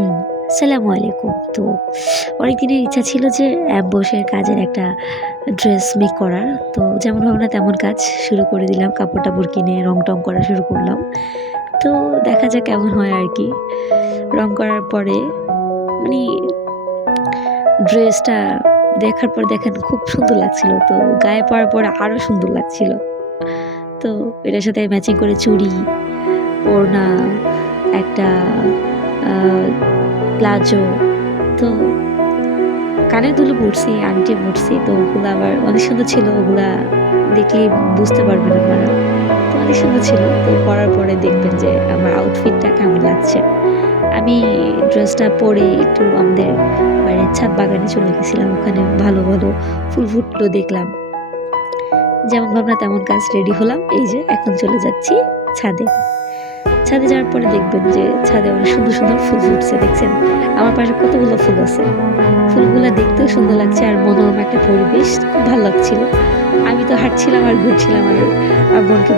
হুম, আসসালামু আলাইকুম। তো অনেকদিনের ইচ্ছা ছিল যে অ্যাম্বুসের কাজের একটা ড্রেস মেক করার। তো যেমন ভাবনা তেমন কাজ শুরু করে দিলাম। কাপড়-টাপড় কিনে রং-টং করা শুরু করলাম। তো দেখা যাক কেমন হয় আরকি। রং করার পরে মানি ড্রেসটা দেখার পর দেখেন খুব সুন্দর লাগছিল। তো গায়ে পরার পরে আরো সুন্দর লাগছিল। তো এটার সাথে ম্যাচিং করে চুড়ি, ওড়না, একটা আ প্লাজো, তো কানের দুলও পড়ছি, আংটিও পড়ছি। তো ওগুলা আবার অনেক সুন্দর ছিল। ওগুলা দেখলেই বুঝতে পারবেন আপনারা। তো অনেক সুন্দর ছিল। তো পরার পরে দেখবেন যে আমার আউটফিটটা কেমন লাগছে। আমি ড্রেসটা পরে একটু আমাদের বাড়ির ছাদ বাগানে চলে গেছিলাম। ওখানে ভালো, ভালো ফুল ফুটলো দেখলাম। যেমন ভাবনা তেমন কাজ রেডি হলাম। এই যে এখন চলে যাচ্ছি ছাদে। ছাদে যাওয়ার পরে দেখবেন যে ছাদে অনেক সুন্দর, সুন্দর ফুল ফুটছে দেখছেন? আমার পাশে কতগুলো ফুল আছে। ফুলগুলা দেখতেও সুন্দর লাগছে আর মনোরম একটা পরিবেশ। খুব ভাল লাগছিল। আমি তো হাঁটছিলাম আর ঘুরছিলাম আর আমার বোনকে